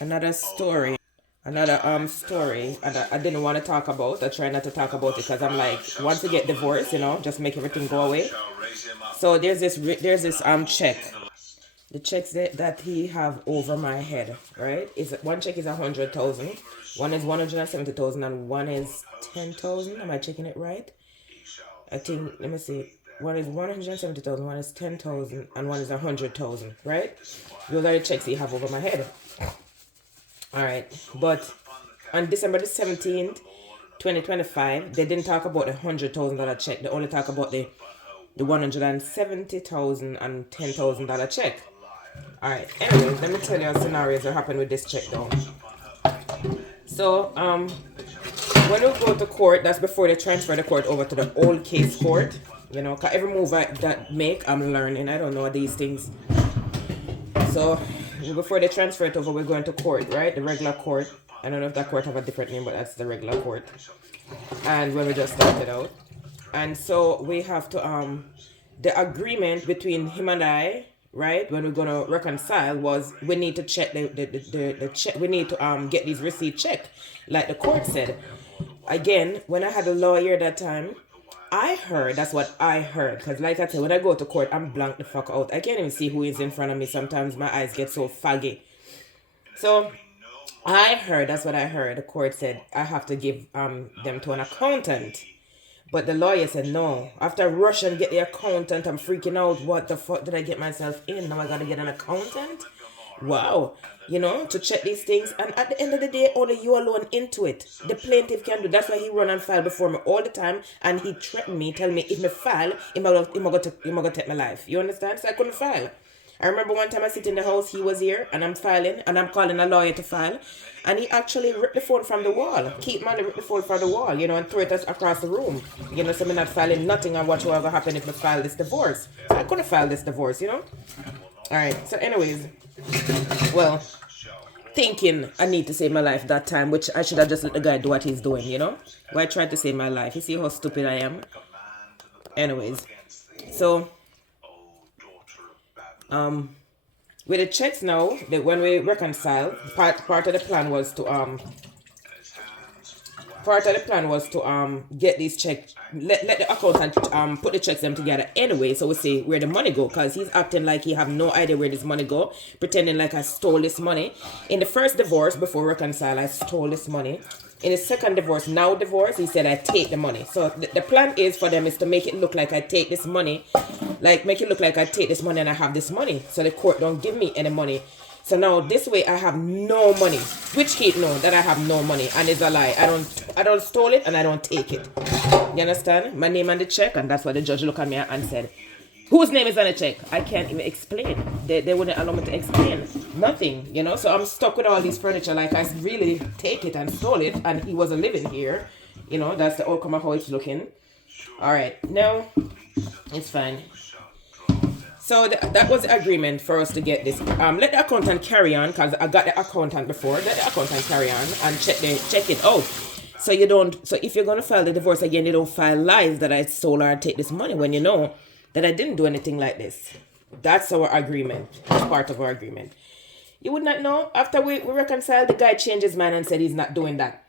Another story. Another story, and I didn't want to talk about. I try not to talk about it because I'm like, once you get divorced, just make everything go away. So there's this check. The checks that he have over my head, right? Is one check is 100,000, one is 170,000, and one is 10,000. Am I checking it right? I think, let me see. One is 170,000, one is 10,000, and one is 100,000, right? Those are the checks he have over my head. All right, but on December the 17th, 2025, they didn't talk about the $100,000 check. They only talk about the 170,000 and $10,000 check. All right. Anyways, let me tell you scenarios that happened with this check though. So when we go to court, that's before they transfer the court over to the old case court. Cause every move that make, I'm learning. I don't know these things. So before they transfer it over, we're going to court, right? The regular court. I don't know if that court have a different name, but that's the regular court. And when we just started out, and so we have to the agreement between him and I, right? When we're gonna reconcile, was we need to check the check. We need to get these receipt checked, like the court said. Again, when I had a lawyer that time, I heard, that's what I heard. Because like I said, when I go to court, I'm blank the fuck out. I can't even see who is in front of me. Sometimes my eyes get so foggy. So I heard, that's what I heard. The court said I have to give them to an accountant. But the lawyer said no. After I rush and get the accountant, I'm freaking out. What the fuck did I get myself in? Now I gotta get an accountant? Wow. To check these things. And at the end of the day, only you alone into it. The plaintiff can do. That's why he run and file before me all the time. And he threatened me, tell me if me file, he gonna take my life. You understand? So I couldn't file. I remember one time I sit in the house, he was here, and I'm filing, and I'm calling a lawyer to file, and he actually ripped the phone from the wall. Keep money ripped the phone from the wall, and threw it across the room. So I'm not filing nothing on what will happen if I file this divorce. So I couldn't file this divorce, Alright, so anyways, well, thinking I need to save my life that time, which I should have just let the guy do what he's doing, But I tried to save my life. You see how stupid I am? Anyways, so with the checks now, that when we reconcile, part of the plan was to get these checks, let the accountant put the checks them together anyway, so we see where the money go, because he's acting like he have no idea where this money go, pretending like I stole this money. In the first divorce, before reconcile, I stole this money. In the second divorce, now divorce, he said I take the money. So the plan is for them is to make it look like I take this money, make it look like I take this money and I have this money, so the court don't give me any money. So now this way I have no money, which he know that I have no money, and it's a lie. I don't stole it and I don't take it. You understand? My name on the check, and that's why the judge looked at me and said, whose name is on the check? I can't even explain. They wouldn't allow me to explain. Nothing, So I'm stuck with all these furniture. Like I really take it and stole it, and he wasn't living here. That's the outcome of how it's looking. All right, now it's fine. So that was the agreement for us to get this. Let the accountant carry on, because I got the accountant before. Let the accountant carry on and check it out. So if you're gonna file the divorce again, you don't file lies that I stole or take this money when you know that I didn't do anything like this. That's our agreement. That's part of our agreement. You would not know. After we reconciled, the guy changed his mind and said he's not doing that,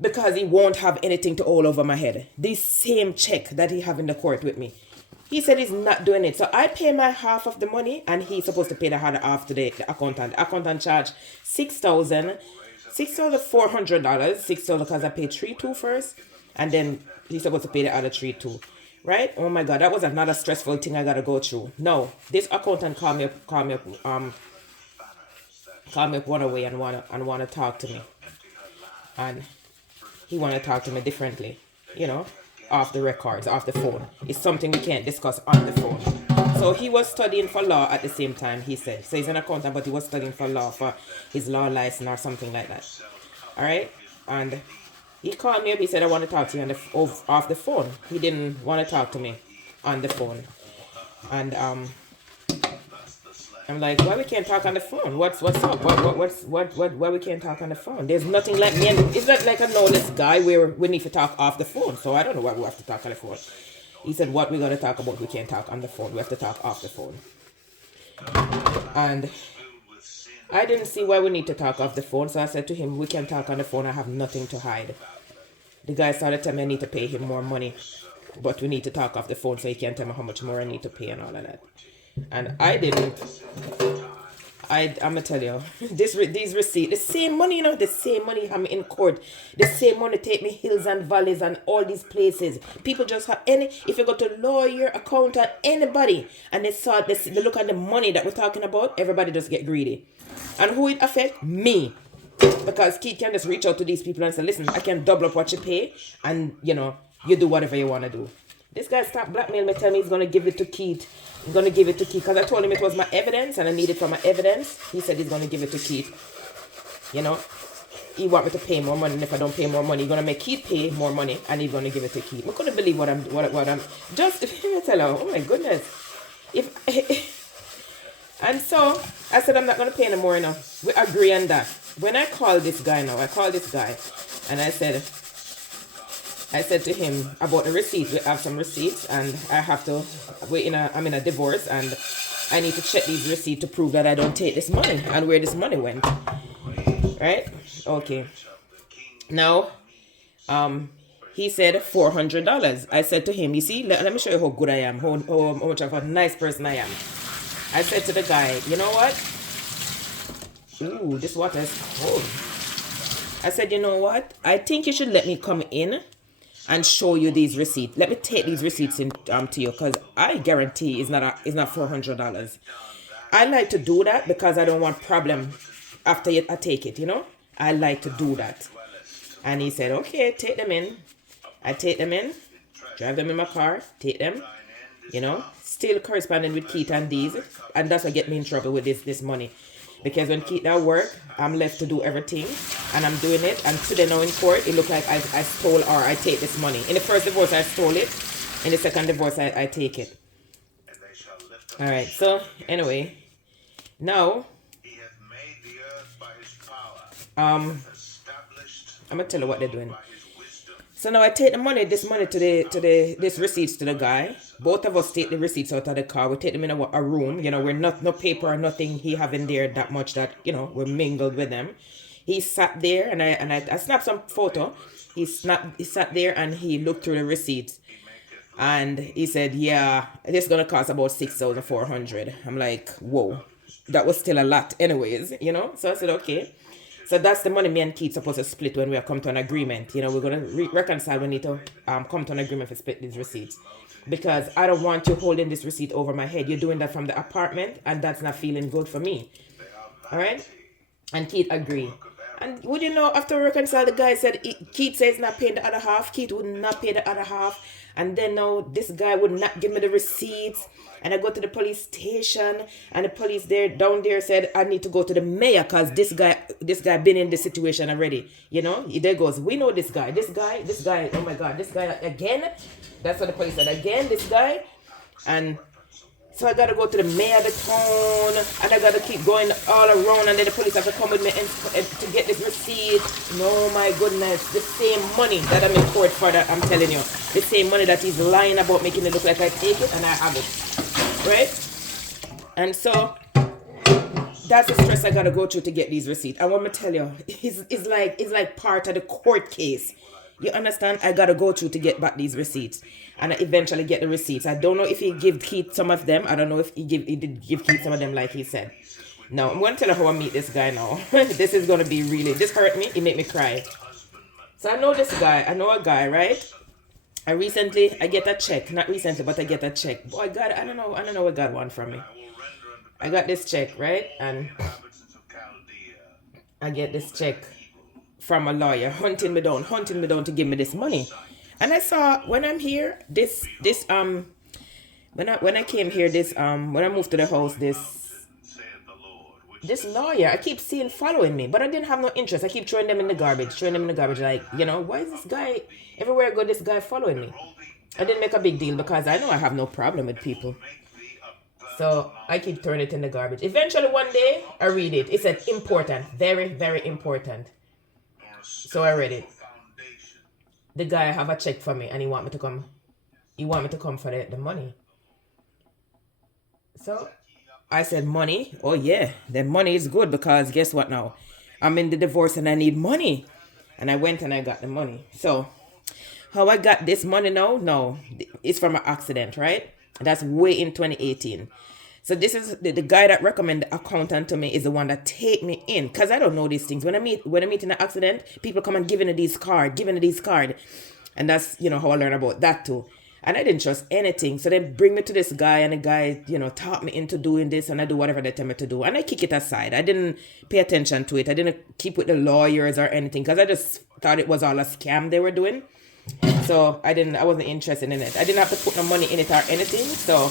because he won't have anything to hold over my head. This same check that he have in the court with me. He said he's not doing it. So I pay my half of the money, and he's supposed to pay the other half to the accountant. The accountant charged $6,400. $6,000 because I paid $3,200 first, and then he's supposed to pay the other $3,200. Right? Oh my God, that was another stressful thing I gotta go through. No, this accountant called me up one away and wanna talk to me, and he wanna talk to me differently, off the records, off the phone. It's something we can't discuss on the phone. So he was studying for law at the same time, he said. So he's an accountant, but he was studying for law, for his law license or something like that. All right? And he called me up. He said, I want to talk to you off the phone. He didn't want to talk to me on the phone. And I'm like, why we can't talk on the phone? What's up? Why we can't talk on the phone? There's nothing like me. And it's not like I know this guy where we need to talk off the phone. So I don't know why we have to talk on the phone. He said, what we're going to talk about, we can't talk on the phone. We have to talk off the phone. And I didn't see why we need to talk off the phone, so I said to him, we can talk on the phone. I have nothing to hide. The guy started telling me I need to pay him more money, but we need to talk off the phone so he can tell me how much more I need to pay and all of that. And I didn't. I'm gonna tell you, these receipts, the same money, the same money I'm in court, the same money take me hills and valleys and all these places. People just have if you go to lawyer, accountant, anybody, and they look at the money that we're talking about, everybody just get greedy. And who it affect? Me. Because Keith can just reach out to these people and say, listen, I can double up what you pay, and you do whatever you want to do. This guy stopped blackmailing me, tell me he's going to give it to Keith. He's going to give it to Keith. Because I told him it was my evidence and I needed for my evidence. He said he's going to give it to Keith. He want me to pay more money. And if I don't pay more money, he's going to make Keith pay more money. And he's going to give it to Keith. I couldn't believe what I'm just, if you tell her, oh my goodness. And so, I said I'm not going to pay anymore, We agree on that. When I called this guy and I said to him about the receipts. We have some receipts and I have to I'm in a divorce and I need to check these receipts to prove that I don't take this money and where this money went. Right? Okay. Now, he said $400. I said to him, you see, let me show you how good I am, how much of a nice person I am. I said to the guy, you know what? Ooh, this water is cold. I said, you know what? I think you should let me come in and show you these receipts. Let me take these receipts in to you, because I guarantee it's not $400. I like to do that because I don't want problem after I take it, I like to do that. And he said, okay, take them in. I take them in, drive them in my car, take them, still corresponding with Keith and these. And that's what get me in trouble with this money. Because when Keith at work, I'm left to do everything, and I'm doing it. And today now in court, it looked like I stole or I take this money. In the first divorce, I stole it. In the second divorce, I take it. All right. So anyway, now I'm gonna tell you what they're doing. So now I take this money to this receipts to the guy. Both of us take the receipts out of the car. We take them in a room. We're not no paper or nothing he have in there that much that we're mingled with them. He sat there and I snapped some photo. He sat there and he looked through the receipts. And he said, yeah, this is gonna cost about $6,400. I'm like, whoa, that was still a lot anyways, So I said, okay. So that's the money me and Keith supposed to split when we come to an agreement. We're going to reconcile. We need to come to an agreement to split these receipts. Because I don't want you holding this receipt over my head. You're doing that from the apartment, and that's not feeling good for me. All right? And Keith agreed. And would you know, after we reconcile, the guy said, Keith says not paying the other half. Keith would not pay the other half. And then now this guy would not give me the receipts. And I go to the police station, and the police down there said I need to go to the mayor because this guy been in this situation already. There goes, we know this guy, oh my God, this guy again. That's what the police said, again, this guy. And so I gotta go to the mayor of the town, and I gotta keep going all around, and then the police have to come with me and to get this receipt. No, my goodness, the same money that I'm in court for, that I'm telling you, the same money that he's lying about, making it look like I take it and I have it. Right? And so that's the stress I gotta go through to get these receipts. I want to tell you, it's like part of the court case. You understand? I gotta go through to get back these receipts, and I eventually get the receipts. I don't know if he gave Keith some of them. I don't know if he did give Keith some of them like he said. Now I'm gonna tell you how I meet this guy now. This is gonna be this hurt me. It made me cry. So I know this guy. I know a guy, right? I get a check. Not recently, but I get a check. Boy, God, I don't know what God wants from me. I got this check, right? And I get this check from a lawyer, hunting me down to give me this money. And I saw when I'm here, when I came here, when I moved to the house, this lawyer, I keep seeing following me, but I didn't have no interest. I keep throwing them in the garbage, like, why is this guy, everywhere I go, this guy following me? I didn't make a big deal because I know I have no problem with people. So I keep throwing it in the garbage. Eventually one day, I read it. It said important, very, very important. So I read it. The guy have a check for me and he want me to come for the money. So I said, money? Oh, yeah. Then money is good because guess what now? I'm in the divorce and I need money. And I went and I got the money. So, how I got this money now? No, it's from an accident, right? That's way in 2018. So this is the guy that recommend the accountant to me is the one that take me in because I don't know these things. When I meet in an accident, people come and giving me these card, and that's how I learn about that too. And I didn't trust anything. So they bring me to this guy, and the guy, taught me into doing this, and I do whatever they tell me to do. And I kick it aside. I didn't pay attention to it. I didn't keep with the lawyers or anything because I just thought it was all a scam they were doing. So I wasn't interested in it. I didn't have to put no money in it or anything. So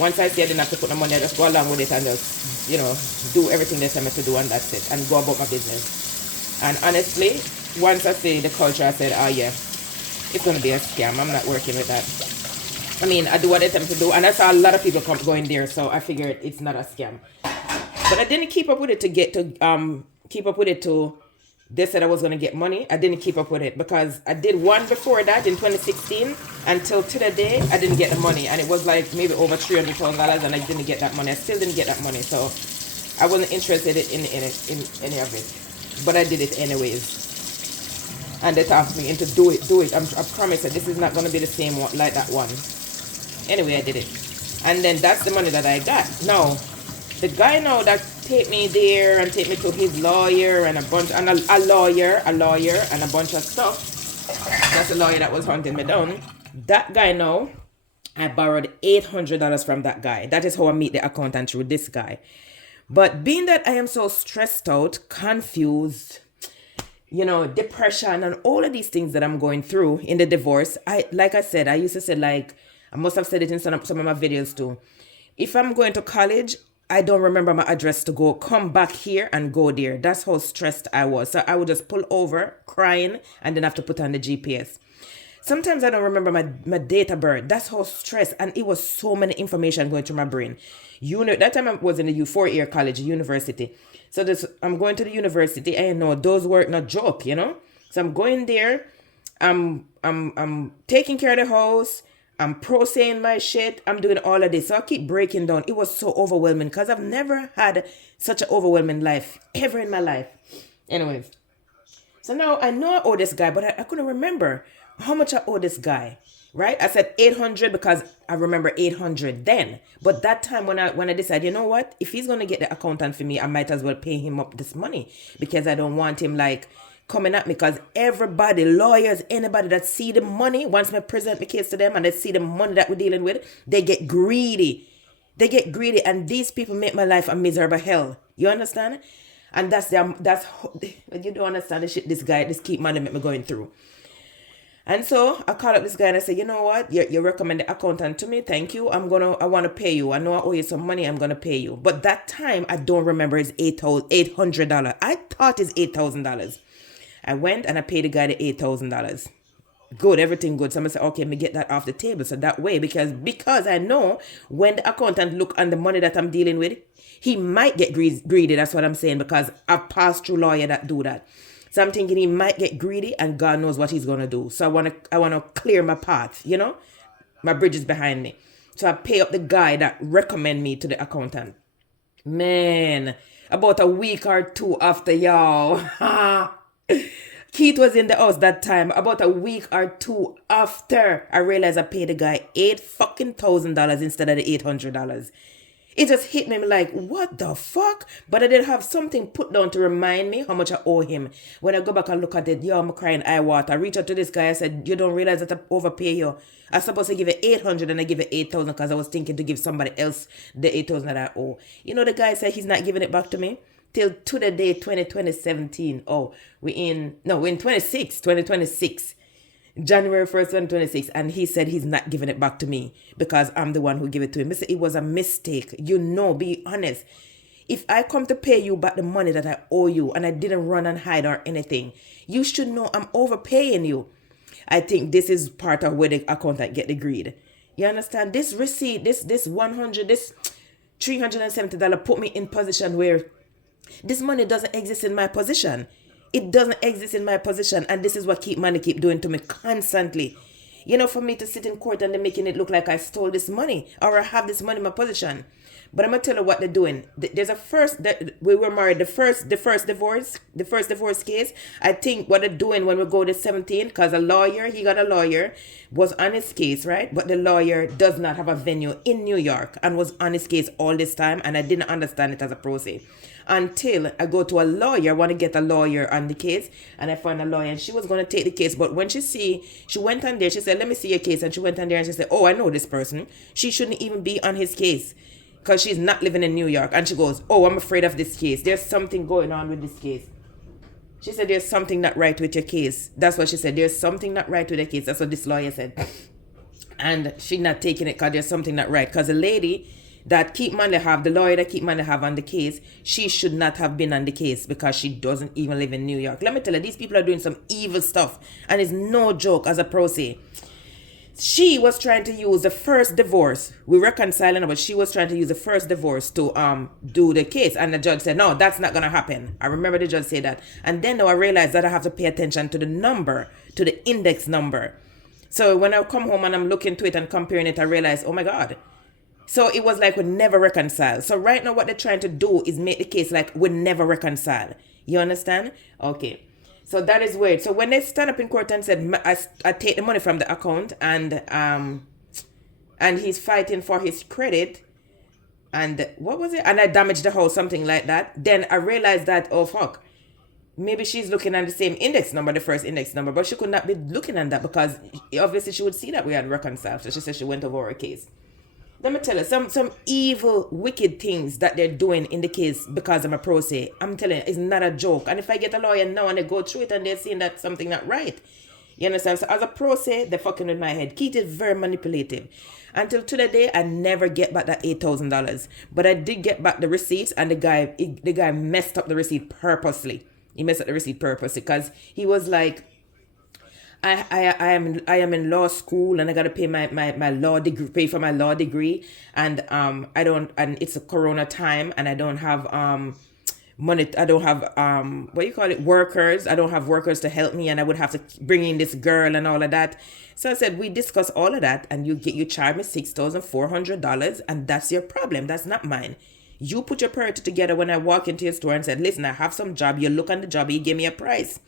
once I see I didn't have to put no money, I just go along with it and just, do everything they tell me to do, and that's it. And go about my business. And honestly, once I see the culture, I said, oh yeah, it's going to be a scam. I'm not working with that. I mean, I do what they tell me to do. And I saw a lot of people going there. So I figured it's not a scam. But I didn't keep up with it to they said I was going to get money. I didn't keep up with it because I did one before that in 2016 until to the day I didn't get the money. And it was like maybe over $300,000 and I didn't get that money. I still didn't get that money. So I wasn't interested in any of it. But I did it anyways. And they asked me to do it. I promise that this is not going to be the same one like that one. Anyway, I did it. And then that's the money that I got. Now, the guy now that take me there and take me to his lawyer and a lawyer and a bunch of stuff. That's the lawyer that was hunting me down. That guy now, I borrowed $800 from that guy. That is how I meet the accountant through this guy. But being that I am so stressed out, confused, depression and all of these things that I'm going through in the divorce, I used to say, like, I must have said it in some of my videos too. If I'm going to college, I don't remember my address to come back here and go there. That's how stressed I was. So I would just pull over crying and then have to put on the GPS. Sometimes I don't remember my date of birth. That's how stressed. And it was so many information going through my brain. That time I was in the 4-year college, university. So I'm going to the university. I know those were not joke, So I'm going there. I'm taking care of the house. I'm processing my shit. I'm doing all of this. So I keep breaking down. It was so overwhelming because I've never had such an overwhelming life ever in my life. Anyways. So now I know I owe this guy, but I couldn't remember how much I owe this guy. Right? I said 800 because I remember 800 then. But that time when I decided, you know what? If he's going to get the accountant for me, I might as well pay him up this money because I don't want him coming at me because everybody, lawyers, anybody that see the money, once I present the case to them and they see the money that we're dealing with, they get greedy. And these people make my life a miserable hell. You understand? And that's you don't understand the shit this keep money make me going through. And so I called up this guy and I said, you know what? You recommend the accountant to me. Thank you. I want to pay you. I know I owe you some money. I'm going to pay you. But that time I don't remember his $800. I thought it's $8,000. I went and I paid the guy the $8,000. Good, everything good. So I'm going to say, okay, let me get that off the table. So that way, because I know when the accountant look on the money that I'm dealing with, he might get greedy. That's what I'm saying, because I've passed through lawyer that do that. So I'm thinking he might get greedy and God knows what he's going to do. So I want to clear my path, my bridges behind me. So I pay up the guy that recommend me to the accountant. Man, about a week or two after, y'all. Keith was in the house that time. About a week or two after, I realized I paid the guy $8,000 instead of the $800. It just hit me like, what the fuck? But I did have something put down to remind me how much I owe him. When I go back and look at it, I'm crying eye water. I reached out to this guy. I said, you don't realize that I overpay you. I was supposed to give it 800 and I give it 8,000 because I was thinking to give somebody else the 8,000 that I owe. The guy said he's not giving it back to me till to the day 2017. Oh, we're in 2026. January 1st, 2026, and he said he's not giving it back to me because I'm the one who gave it to him. I said, it was a mistake. Be honest. If I come to pay you back the money that I owe you and I didn't run and hide or anything, you should know I'm overpaying you. I think this is part of where the accountant get the greed. You understand? This receipt, this $370 put me in position where this money doesn't exist in my position. It doesn't exist in my position. And this is what money keep doing to me constantly. For me to sit in court and they're making it look like I stole this money or I have this money in my position. But I'm gonna tell you what they're doing. There's a first that we were married. The first divorce case. I think what they're doing when we go to 17, because he got a lawyer, was on his case, right? But the lawyer does not have a venue in New York and was on his case all this time, and I didn't understand it as a pro se until I go to a lawyer, want to get a lawyer on the case, and I found a lawyer, and she was going to take the case. But when she went on there, she said, let me see your case. And she went on there and she said, oh, I know this person. She shouldn't even be on his case because she's not living in New York. And she goes, oh, I'm afraid of this case. There's something going on with this case. She said, there's something not right with your case. That's what she said. There's something not right with the case. That's what this lawyer said. And she's not taking it because there's something not right. Because the lady that the lawyer that Keith Manley have on the case, she should not have been on the case because she doesn't even live in New York. Let me tell you, these people are doing some evil stuff. And it's no joke as a pro se. She was trying to use the first divorce. We reconciling, but she was trying to use the first divorce to do the case. And the judge said, no, that's not going to happen. I remember the judge said that. And then I realized that I have to pay attention to the number, to the index number. So when I come home and I'm looking to it and comparing it, I realized, oh my God. So it was like we never reconcile. So right now what they're trying to do is make the case like we never reconcile. You understand? Okay. So that is weird. So when they stand up in court and said, I take the money from the account and he's fighting for his credit and what was it? And I damaged the house, something like that. Then I realized that, oh fuck, maybe she's looking at the same index number, the first index number, but she could not be looking at that because obviously she would see that we had reconciled. So she said she went over her case. Let me tell you, some evil, wicked things that they're doing in the case because I'm a pro se. I'm telling you, it's not a joke. And if I get a lawyer now and they go through it and they're seeing that something not right, you understand? So as a pro se, they're fucking with my head. Keith is very manipulative. Until to the day, I never get back that $8,000. But I did get back the receipts, and the guy messed up the receipt purposely. He messed up the receipt purposely because he was like, I am in law school and I gotta pay my law degree, pay for my law degree, and and it's a corona time and I don't have money. I don't have workers. I don't have workers to help me, and I would have to bring in this girl and all of that. So I said, we discuss all of that, and you charge me $6,400, and that's your problem. That's not mine. You put your priority together when I walk into your store and said, listen, I have some job. You look on the job, you give me a price.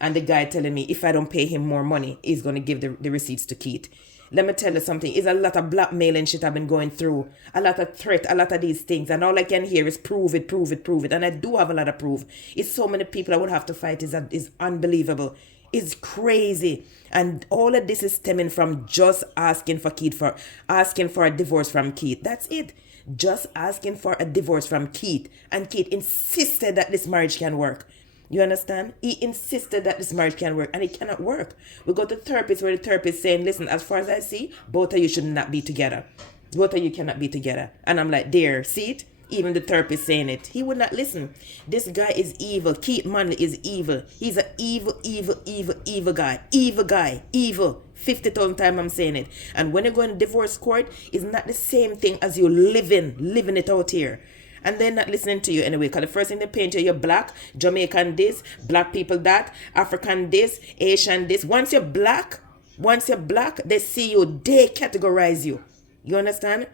And the guy telling me if I don't pay him more money, he's going to give the receipts to Keith. Let me tell you something. It's a lot of blackmailing shit I've been going through. A lot of threat, a lot of these things. And all I can hear is prove it. And I do have a lot of proof. It's so many people I would have to fight. Is unbelievable. It's crazy. And all of this is stemming from just asking for a divorce from Keith. That's it. Just asking for a divorce from Keith. And Keith insisted that this marriage can work. You understand? He insisted that this marriage can work, and it cannot work. We go to therapist where the therapist saying, listen, as far as I see, both of you should not be together. Both of you cannot be together. And I'm like, there, see it? Even the therapist saying it. He would not listen. This guy is evil. Keith Manley is evil. He's an evil guy. Evil guy. Evil. 50,000 times I'm saying it. And when you go in divorce court, it's not the same thing as you living it out here. And they're not listening to you anyway, because the first thing they paint you, you're black, Jamaican this, black people that, African this, Asian this. Once you're black, they see you, they categorize you. You understand?